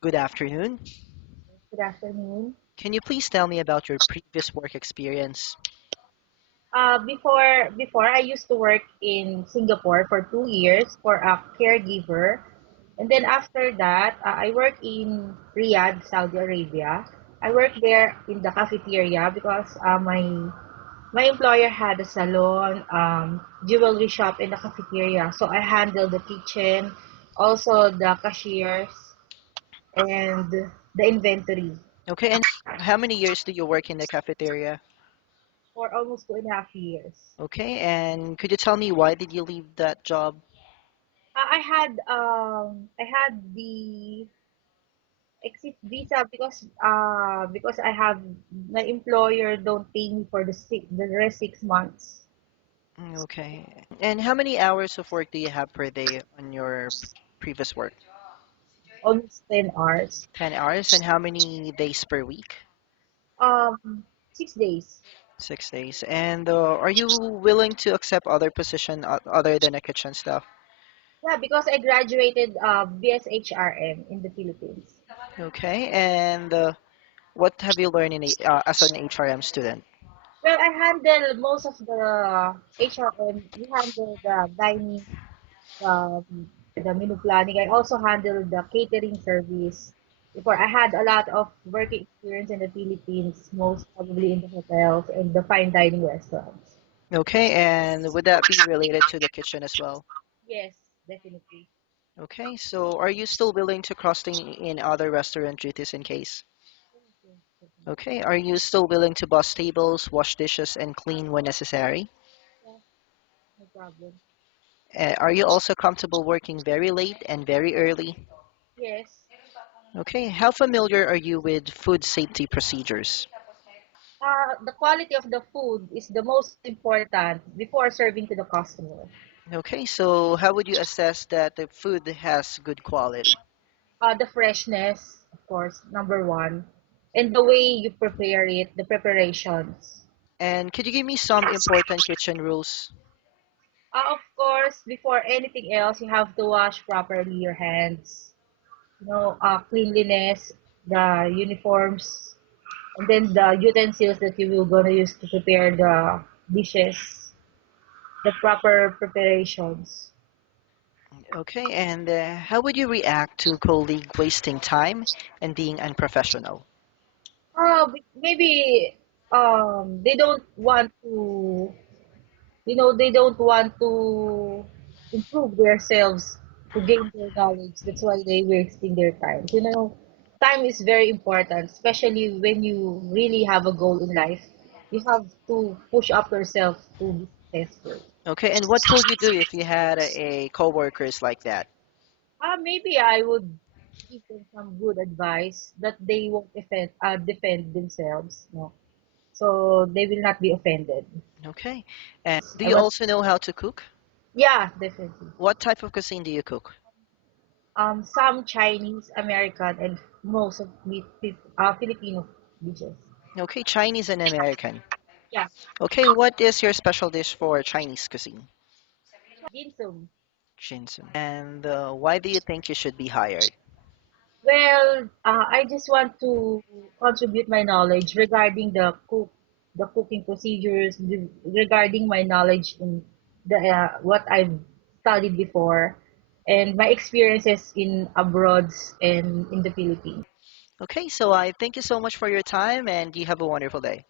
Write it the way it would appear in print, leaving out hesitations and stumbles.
Good afternoon. Good afternoon. Can you please tell me about your previous work experience? Before I used to work in Singapore for 2 years for a caregiver, and then after that, I work in Riyadh, Saudi Arabia. I worked there in the cafeteria because my employer had a salon, jewelry shop in the cafeteria. So I handled the kitchen, also the cashiers, and the inventory Okay, and how many years do you work in the cafeteria? for almost 2.5 years. Okay, and could you tell me why did you leave that job? I had the exit visa because I have my employer don't pay me for the rest 6 months. Okay, and how many hours of work do you have per day on your previous work? Almost 10 hours. 10 hours, and how many days per week? Um 6 days. 6 days. And are you willing to accept other position other than a kitchen staff? Yeah, because I graduated BSHRM in the Philippines. Okay, and what have you learned as an HRM student? Well, I handle most of the HRM. We handle the dining, the menu planning. I also handled the catering service. Before I had a lot of work experience in the Philippines, most probably in the hotels and the fine dining restaurants. Okay, and would that be related to the kitchen as well? Yes, definitely. Okay, so are you still willing to in other restaurant duties in case? Yes, yes, definitely. Okay, are you still willing to bus tables, wash dishes, and clean when necessary? Yeah, no problem. Are you also comfortable working very late and very early? Yes. Okay, how familiar are you with food safety procedures? The quality of the food is the most important before serving to the customer. Okay, so how would you assess that the food has good quality? The freshness, of course, number one, and the way you prepare it, the preparations. And could you give me some important kitchen rules? Of course, before anything else, you have to wash properly your hands. Cleanliness, the uniforms, and then the utensils that you will gonna use to prepare the dishes, the proper preparations. Okay, and how would you react to colleague wasting time and being unprofessional? Maybe they don't want to, they don't want to improve themselves to gain their knowledge. That's why they wasting their time. Time is very important, especially when you really have a goal in life. You have to push up yourself to be successful. Okay, and what will you do if you had a coworkers like that? Maybe I would give them some good advice that they won't defend themselves, so they will not be offended. Okay, and do I you want, also know how to cook? yeah, definitely. What type of cuisine do you cook? Some Chinese, American, and most of Filipino dishes. Okay, Chinese and American. Yeah, Okay, what is your special dish for Chinese cuisine? ginseng. Shinsun. And why do you think you should be hired? Well, I just want to contribute my knowledge regarding the cooking procedures, regarding my knowledge in the what I've studied before, and my experiences in abroad and in the Philippines. Okay, so I thank you so much for your time and you have a wonderful day.